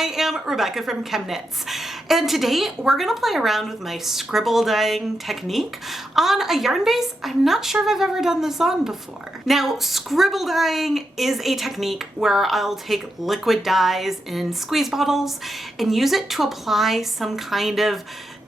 I am Rebecca from ChemKnits, and today we're gonna play around with my scribble dyeing technique on a yarn base I'm not sure if I've ever done this on before. Now, scribble dyeing is a technique where I'll take liquid dyes in squeeze bottles and use it to apply some kind of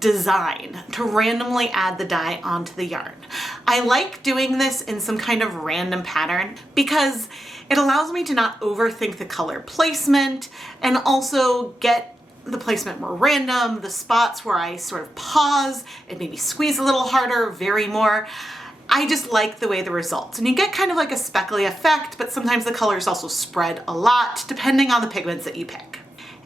design, to randomly add the dye onto the yarn. I like doing this in some kind of random pattern because it allows me to not overthink the color placement and also get the placement more random, the spots where I sort of pause and maybe squeeze a little harder, vary more. I just like the way the results. And you get kind of like a speckly effect, but sometimes the colors also spread a lot depending on the pigments that you pick.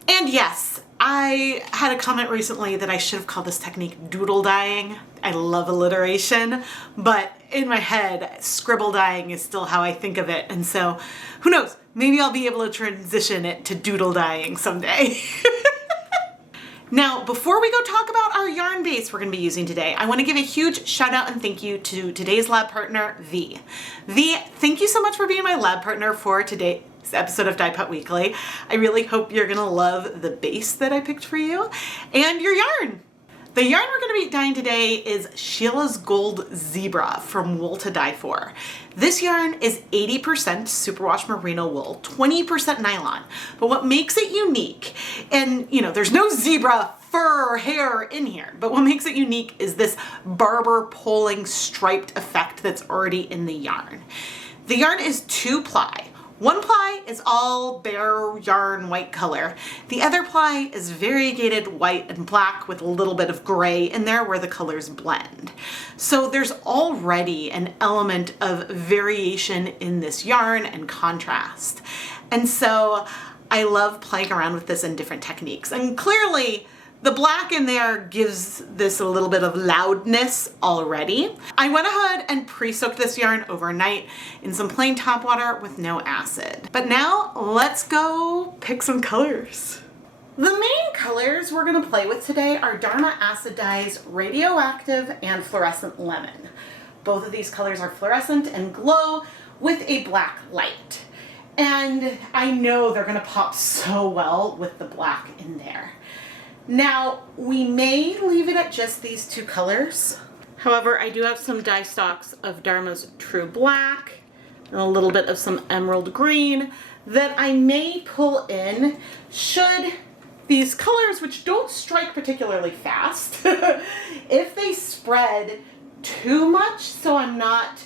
And yes, I had a comment recently that I should have called this technique doodle dyeing. I love alliteration, but in my head, scribble dyeing is still how I think of it. And so who knows, maybe I'll be able to transition it to doodle dyeing someday. Now, before we go talk about our yarn base we're gonna be using today, I wanna give a huge shout out and thank you to today's lab partner, V. V, thank you so much for being my lab partner for today's episode of Dyepot Weekly. I really hope you're gonna love the base that I picked for you and your yarn. The yarn we're gonna be dyeing today is Sheila's Gold Zebra from Wool to Dye For. This yarn is 80% superwash merino wool, 20% nylon. But what makes it unique, and you know, there's no zebra fur or hair in here, but what makes it unique is this barber poling striped effect that's already in the yarn. The yarn is 2-ply. One ply is all bare yarn white color. The other ply is variegated white and black with a little bit of gray in there where the colors blend. So there's already an element of variation in this yarn and contrast. And so I love playing around with this in different techniques. And clearly, the black in there gives this a little bit of loudness already. I went ahead and pre-soaked this yarn overnight in some plain tap water with no acid. But now let's go pick some colors. The main colors we're gonna play with today are Dharma Acid Dye's Radioactive and Fluorescent Lemon. Both of these colors are fluorescent and glow with a black light. And I know they're gonna pop so well with the black in there. Now, we may leave it at just these two colors. However, I do have some dye stocks of Dharma's True Black and a little bit of some emerald green that I may pull in should these colors, which don't strike particularly fast, if they spread too much, so I'm not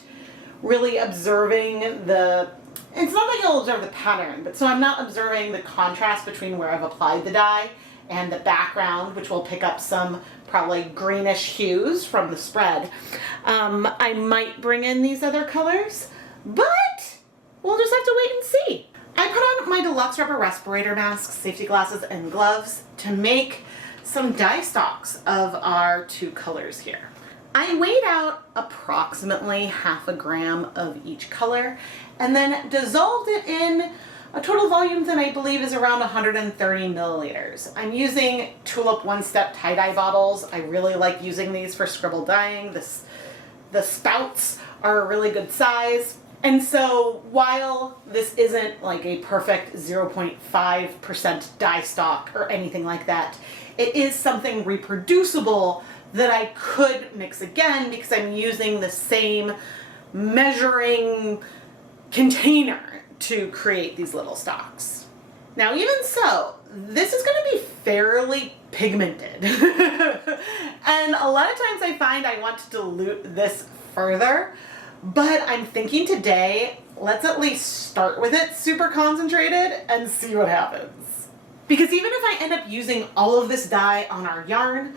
really observing it's not like I'll observe the pattern, but so I'm not observing the contrast between where I've applied the dye and the background, which will pick up some probably greenish hues from the spread. I might bring in these other colors, but we'll just have to wait and see. I put on my deluxe rubber respirator masks, safety glasses, and gloves to make some dye stocks of our two colors here. I weighed out approximately 1/2 gram of each color and then dissolved it in a total volume that I believe is around 130 milliliters. I'm using Tulip one-step tie-dye bottles. I really like using these for scribble dyeing. The spouts are a really good size. And so while this isn't like a perfect 0.5% dye stock or anything like that, it is something reproducible that I could mix again because I'm using the same measuring container to create these little stocks. Now, even so, this is going to be fairly pigmented. And a lot of times I find I want to dilute this further, but I'm thinking today, let's at least start with it super concentrated and see what happens. Because even if I end up using all of this dye on our yarn,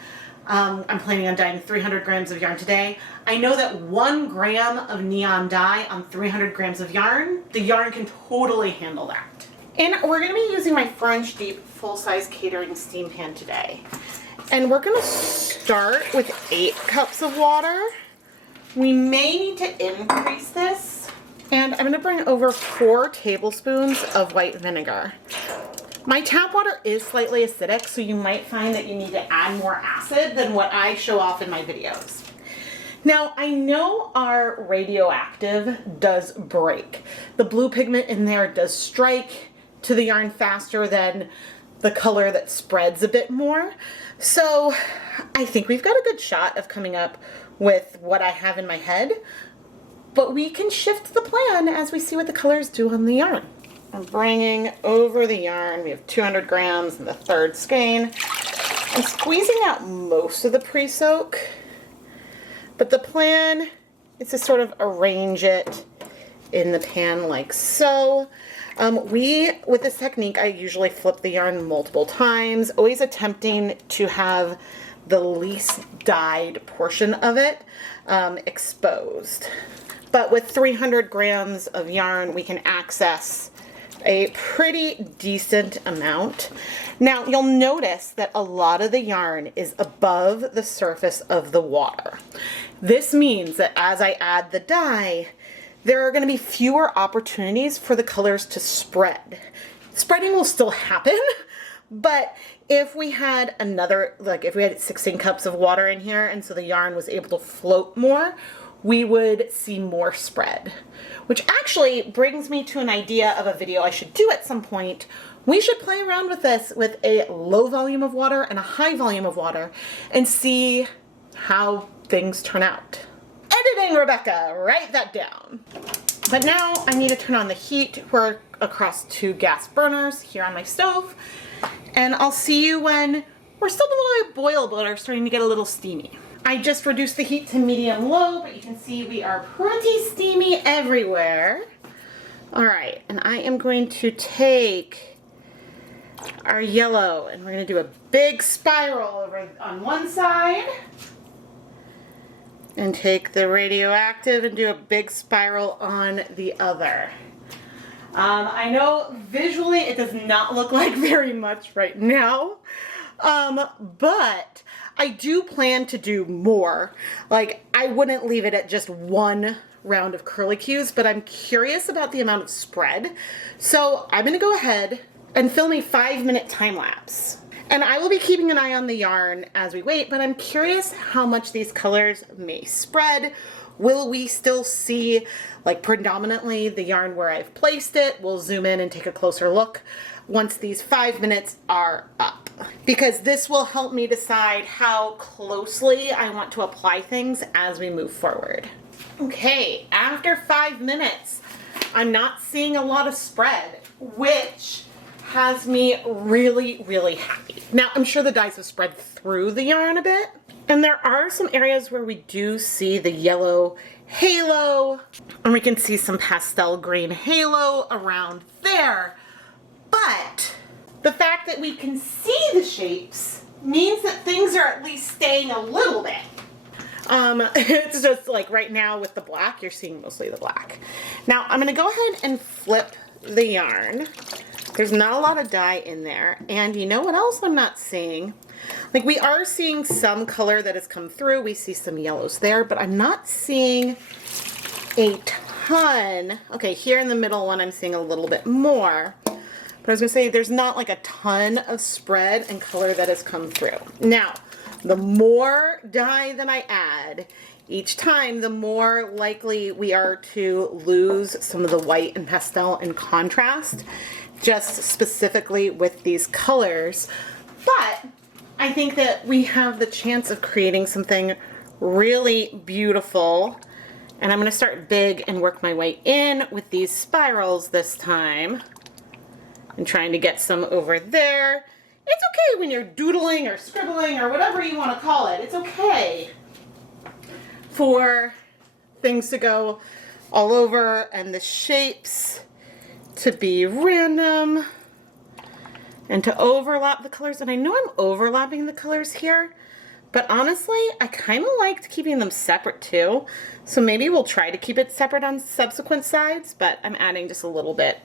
I'm planning on dyeing 300 grams of yarn today. I know that 1 gram of neon dye on 300 grams of yarn, the yarn can totally handle that. And we're gonna be using my Fringe Deep full-size catering steam pan today. And we're gonna start with 8 cups of water. We may need to increase this. And I'm gonna bring over 4 tablespoons of white vinegar. My tap water is slightly acidic, so you might find that you need to add more acid than what I show off in my videos. Now, I know our radioactive does break. The blue pigment in there does strike to the yarn faster than the color that spreads a bit more. So I think we've got a good shot of coming up with what I have in my head, but we can shift the plan as we see what the colors do on the yarn. I'm bringing over the yarn. We have 200 grams in the third skein. I'm squeezing out most of the pre-soak, but the plan is to sort of arrange it in the pan like so. With this technique, I usually flip the yarn multiple times, always attempting to have the least dyed portion of it exposed. But with 300 grams of yarn, we can access a pretty decent amount. Now, you'll notice that a lot of the yarn is above the surface of the water. This means that as I add the dye, there are going to be fewer opportunities for the colors to spread. Spreading will still happen, but if we had if we had 16 cups of water in here and so the yarn was able to float more, we would see more spread. Which actually brings me to an idea of a video I should do at some point. We should play around with this with a low volume of water and a high volume of water and see how things turn out. Editing, Rebecca, write that down. But now I need to turn on the heat. We're across 2 gas burners here on my stove. And I'll see you when we're still below a boil but are starting to get a little steamy. I just reduced the heat to medium-low, but you can see we are pretty steamy everywhere. All right, and I am going to take our yellow and we're going to do a big spiral over on one side. And take the radioactive and do a big spiral on the other. I know visually it does not look like very much right now, but I do plan to do more. Like, I wouldn't leave it at just one round of curlicues, but I'm curious about the amount of spread. So I'm gonna go ahead and film a 5-minute time lapse. And I will be keeping an eye on the yarn as we wait, but I'm curious how much these colors may spread. Will we still see, like, predominantly the yarn where I've placed it? We'll zoom in and take a closer look once these 5 minutes are up. Because this will help me decide how closely I want to apply things as we move forward. Okay, after 5 minutes, I'm not seeing a lot of spread, which has me really, really happy. Now, I'm sure the dyes have spread through the yarn a bit, and there are some areas where we do see the yellow halo, and we can see some pastel green halo around there. But the fact that we can see the shapes means that things are at least staying a little bit. It's just like right now with the black, you're seeing mostly the black. Now, I'm gonna go ahead and flip the yarn. There's not a lot of dye in there. And you know what else I'm not seeing? Like, we are seeing some color that has come through. We see some yellows there, but I'm not seeing a ton. Okay, here in the middle one, I'm seeing a little bit more. But I was gonna say, there's not like a ton of spread and color that has come through. Now, the more dye that I add each time, the more likely we are to lose some of the white and pastel and contrast, just specifically with these colors. But I think that we have the chance of creating something really beautiful. And I'm going to start big and work my way in with these spirals this time. And trying to get some over there. It's okay when you're doodling or scribbling or whatever you want to call it. It's okay for things to go all over and the shapes to be random and to overlap the colors. And I know I'm overlapping the colors here, but honestly, I kind of liked keeping them separate too. So maybe we'll try to keep it separate on subsequent sides, but I'm adding just a little bit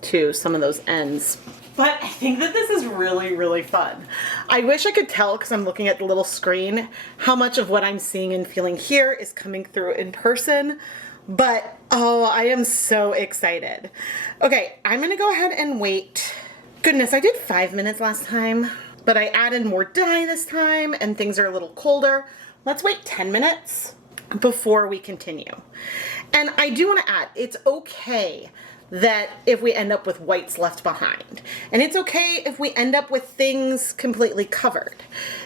to some of those ends. But I think that this is really, really fun. I wish I could tell, because I'm looking at the little screen, how much of what I'm seeing and feeling here is coming through in person. But, oh, I am so excited. Okay, I'm gonna go ahead and wait. Goodness, I did 5 minutes last time, but I added more dye this time and things are a little colder. Let's wait 10 minutes before we continue. And I do wanna add, it's okay that if we end up with whites left behind. And it's okay if we end up with things completely covered.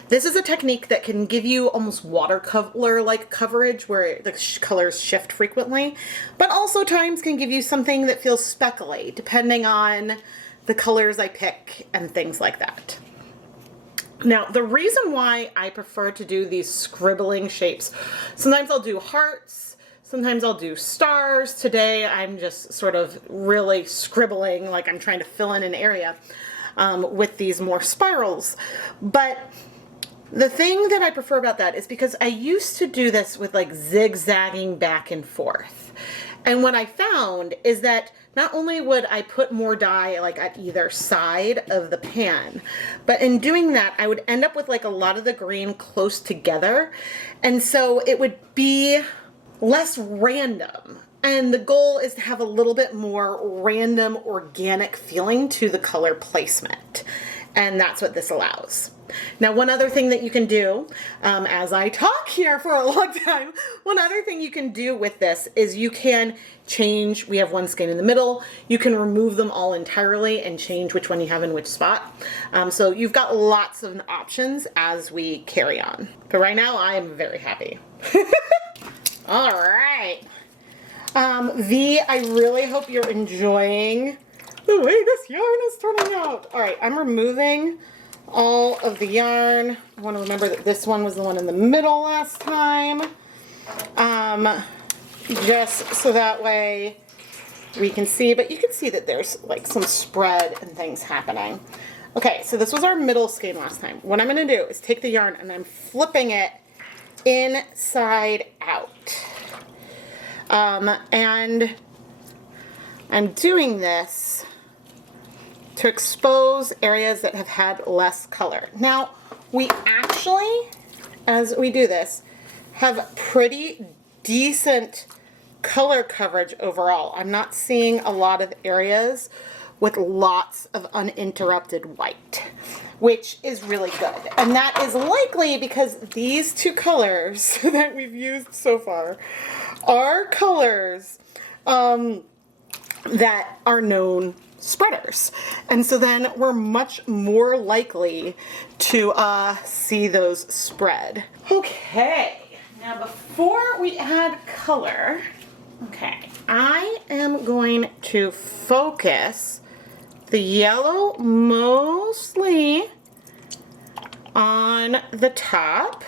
This is a technique that can give you almost watercolor-like coverage where the colors shift frequently, but also times can give you something that feels speckly, depending on the colors I pick and things like that. Now, the reason why I prefer to do these scribbling shapes, sometimes I'll do hearts, sometimes I'll do stars. Today, I'm just sort of really scribbling, like I'm trying to fill in an area with these more spirals. But the thing that I prefer about that is because I used to do this with like zigzagging back and forth. And what I found is that not only would I put more dye like at either side of the pan, but in doing that, I would end up with like a lot of the green close together. And so it would be less random. And the goal is to have a little bit more random, organic feeling to the color placement. And that's what this allows. Now, one other thing that you can do, as I talk here for a long time, one other thing you can do with this is you can change, we have one skein in the middle, you can remove them all entirely and change which one you have in which spot. So you've got lots of options as we carry on. But right now, I am very happy. All right. V, I really hope you're enjoying the way this yarn is turning out. All right, I'm removing all of the yarn. I want to remember that this one was the one in the middle last time. Just so that way we can see, but you can see that there's like some spread and things happening. Okay, so this was our middle skein last time. What I'm going to do is take the yarn and I'm flipping it inside out. And I'm doing this to expose areas that have had less color. Now, we actually, as we do this, have pretty decent color coverage overall. I'm not seeing a lot of areas with lots of uninterrupted white, which is really good. And that is likely because these two colors that we've used so far are colors that are known spreaders. And so then we're much more likely to see those spread. Okay, now before we add color, okay, I am going to focus the yellow mostly on the top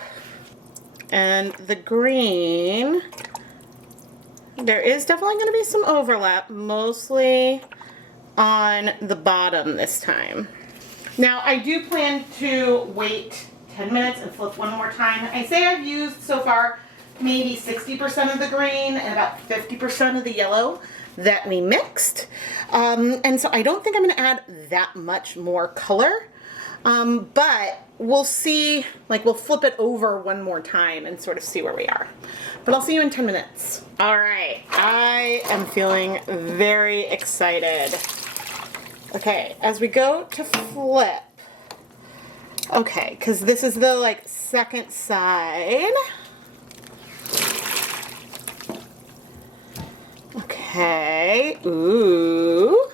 and the green. There is definitely going to be some overlap, mostly on the bottom this time. Now, I do plan to wait 10 minutes and flip one more time. I say I've used so far maybe 60% of the green and about 50% of the yellow that we mixed. And so I don't think I'm going to add that much more color. But we'll see, like we'll flip it over one more time and sort of see where we are. But I'll see you in 10 minutes. All right, I am feeling very excited. Okay, as we go to flip, okay, because this is the like second side. Okay, ooh.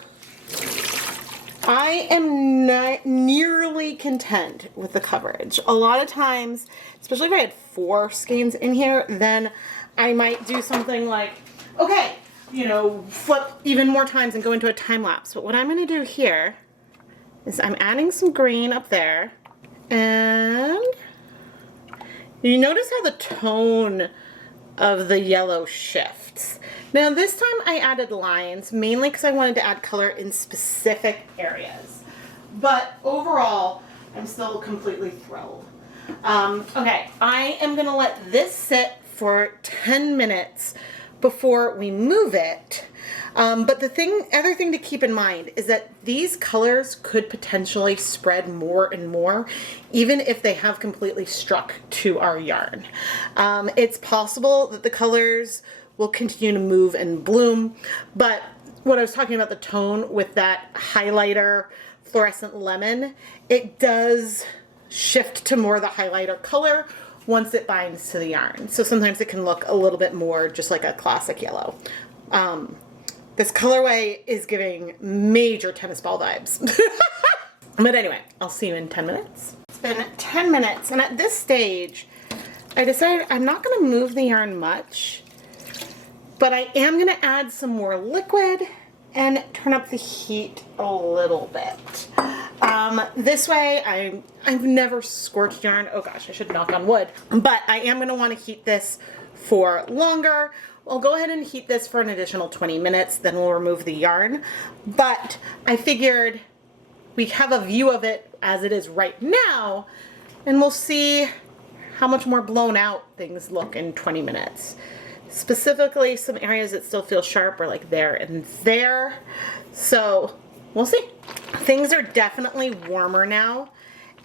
I am not nearly content with the coverage. A lot of times, especially if I had 4 skeins in here, then I might do something like, okay, you know, flip even more times and go into a time lapse. But what I'm going to do here is I'm adding some green up there, and you notice how the tone of the yellow shifts. Now this time I added lines, mainly because I wanted to add color in specific areas. But overall, I'm still completely thrilled. Okay, I am going to let this sit for 10 minutes before we move it. But the other thing to keep in mind is that these colors could potentially spread more and more, even if they have completely stuck to our yarn. It's possible that the colors will continue to move and bloom, but what I was talking about, the tone with that highlighter fluorescent lemon, it does shift to more the highlighter color once it binds to the yarn. So sometimes it can look a little bit more just like a classic yellow. This colorway is giving major tennis ball vibes. But anyway, I'll see you in 10 minutes. It's been 10 minutes, and at this stage, I decided I'm not gonna move the yarn much, but I am gonna add some more liquid and turn up the heat a little bit. This way, I've never scorched yarn. Oh gosh, I should knock on wood. But I am gonna wanna heat this for longer. I'll go ahead and heat this for an additional 20 minutes, then we'll remove the yarn. But I figured we have a view of it as it is right now, and we'll see how much more blown out things look in 20 minutes. Specifically, some areas that still feel sharp are like there and there. So we'll see. Things are definitely warmer now.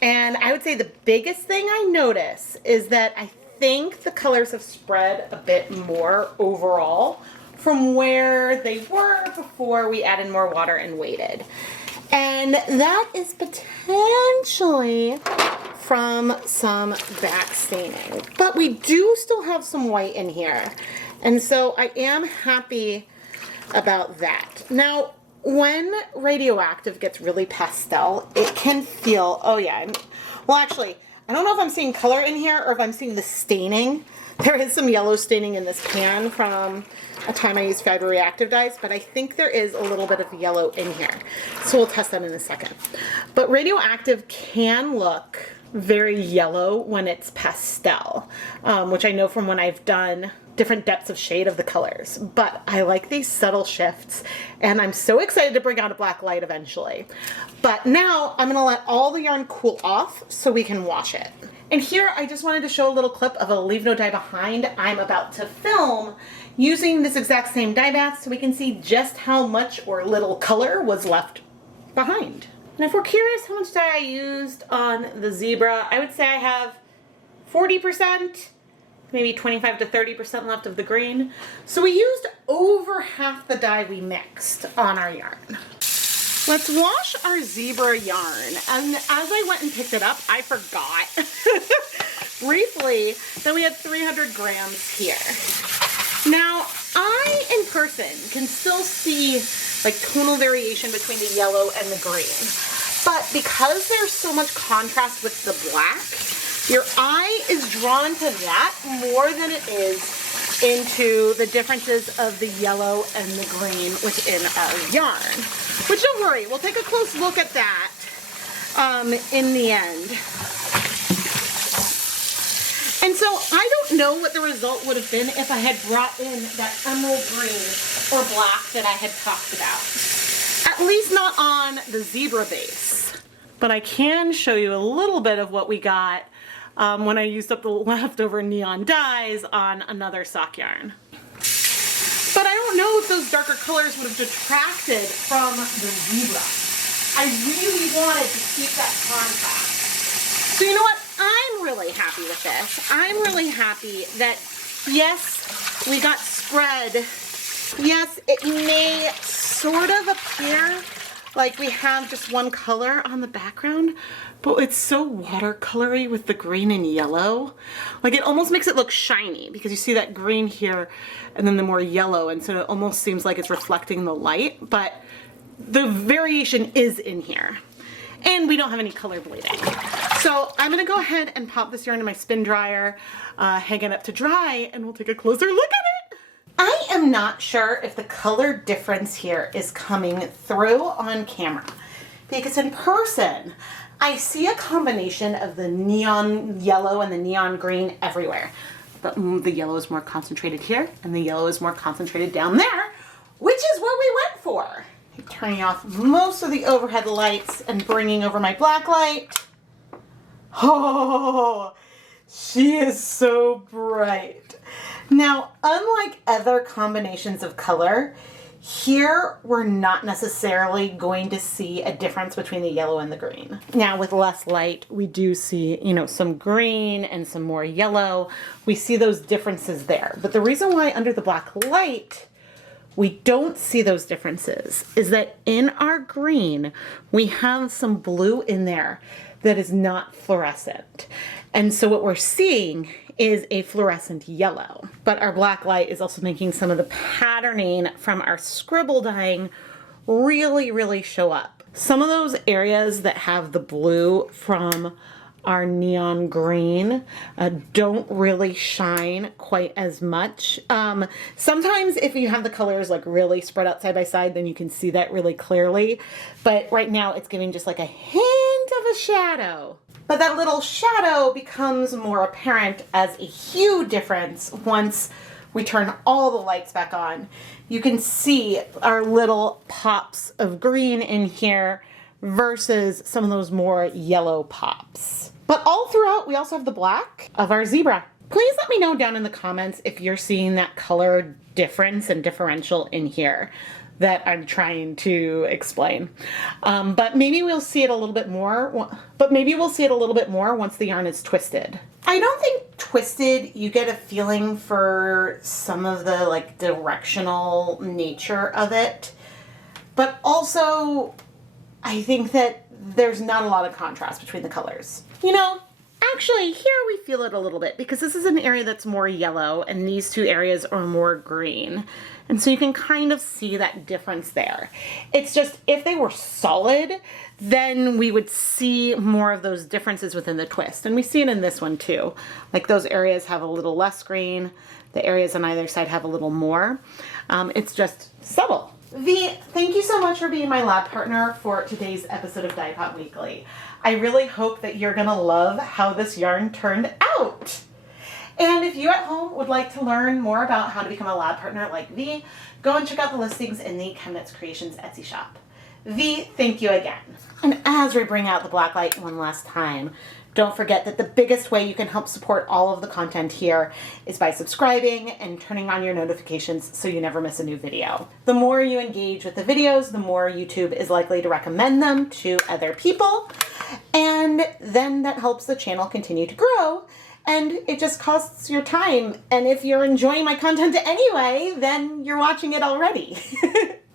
And I would say the biggest thing I notice is that I think the colors have spread a bit more overall from where they were before we added more water and waited. And that is potentially from some back staining. But we do still have some white in here. And so I am happy about that. Now, when Radioactive gets really pastel, it can feel, oh yeah, well actually, I don't know if I'm seeing color in here or if I'm seeing the staining. There is some yellow staining in this pan from a time I used fiber reactive dyes, but I think there is a little bit of yellow in here. So we'll test that in a second. But Radioactive can look very yellow when it's pastel, which I know from when I've done different depths of shade of the colors. But I like these subtle shifts, and I'm so excited to bring out a black light eventually. But now I'm gonna let all the yarn cool off so we can wash it. And here I just wanted to show a little clip of a Leave No Dye Behind I'm about to film using this exact same dye bath so we can see just how much or little color was left behind. And if we're curious how much dye I used on the zebra, I would say I have 40%, maybe 25 to 30% left of the green. So we used over half the dye we mixed on our yarn. Let's wash our zebra yarn. And as I went and picked it up, I forgot briefly that we had 300 grams here. Now, I, in person, can still see like tonal variation between the yellow and the green. But because there's so much contrast with the black, your eye is drawn to that more than it is into the differences of the yellow and the green within our yarn. Which, don't worry, we'll take a close look at that in the end. And so I don't know what the result would have been if I had brought in that emerald green or black that I had talked about. At least not on the zebra base. But I can show you a little bit of what we got when I used up the leftover neon dyes on another sock yarn. But I don't know if those darker colors would have detracted from the zebra. I really wanted to keep that contrast. So you know what? I'm really happy with this. I'm really happy that, yes, we got spread. Yes, it may sort of appear like we have just one color on the background, but it's so watercolory with the green and yellow. Like it almost makes it look shiny because you see that green here and then the more yellow, and so it almost seems like it's reflecting the light, but the variation is in here. And we don't have any color bleeding. So I'm gonna go ahead and pop this yarn in my spin dryer, hang it up to dry, and we'll take a closer look at it. I am not sure if the color difference here is coming through on camera, because in person, I see a combination of the neon yellow and the neon green everywhere. But the yellow is more concentrated here, and the yellow is more concentrated down there, which is what we went for. I'm turning off most of the overhead lights and bringing over my black light. Oh, she is so bright. Now, unlike other combinations of color, here we're not necessarily going to see a difference between the yellow and the green. Now, with less light, we do see, you know, some green and some more yellow. We see those differences there. But the reason why under the black light we don't see those differences is that in our green, we have some blue in there that is not fluorescent. And so what we're seeing is a fluorescent yellow. But our black light is also making some of the patterning from our scribble dyeing really show up. Some of those areas that have the blue from our neon green don't really shine quite as much. Sometimes if you have the colors like really spread out side by side, then you can see that really clearly. But right now it's giving just like a hint of a shadow. But that little shadow becomes more apparent as a hue difference once we turn all the lights back on. You can see our little pops of green in here versus some of those more yellow pops. But all throughout, we also have the black of our zebra. Please let me know down in the comments if you're seeing that color difference and differential in here that I'm trying to explain. But maybe we'll see it a little bit more, once the yarn is twisted. I don't think twisted, you get a feeling for some of the like directional nature of it. But also, I think that there's not a lot of contrast between the colors. You know, actually here we feel it a little bit because this is an area that's more yellow and these two areas are more green. And so you can kind of see that difference there. It's just if they were solid, then we would see more of those differences within the twist. And we see it in this one too. Like those areas have a little less green. The areas on either side have a little more. It's just subtle. V, thank you so much for being my lab partner for today's episode of Dyepot Weekly. I really hope that you're gonna love how this yarn turned out. And if you at home would like to learn more about how to become a lab partner like V, go and check out the listings in the ChemKnits Creations Etsy shop. V, thank you again. And as we bring out the black light one last time, don't forget that the biggest way you can help support all of the content here is by subscribing and turning on your notifications so you never miss a new video. The more you engage with the videos, the more YouTube is likely to recommend them to other people. And then that helps the channel continue to grow. And it just costs your time. And if you're enjoying my content anyway, then you're watching it already.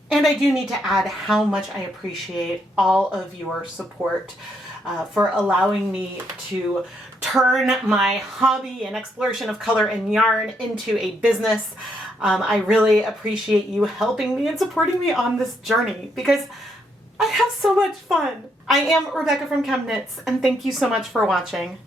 And I do need to add how much I appreciate all of your support for allowing me to turn my hobby and exploration of color and yarn into a business. I really appreciate you helping me and supporting me on this journey because I have so much fun. I am Rebecca from ChemKnits, and thank you so much for watching.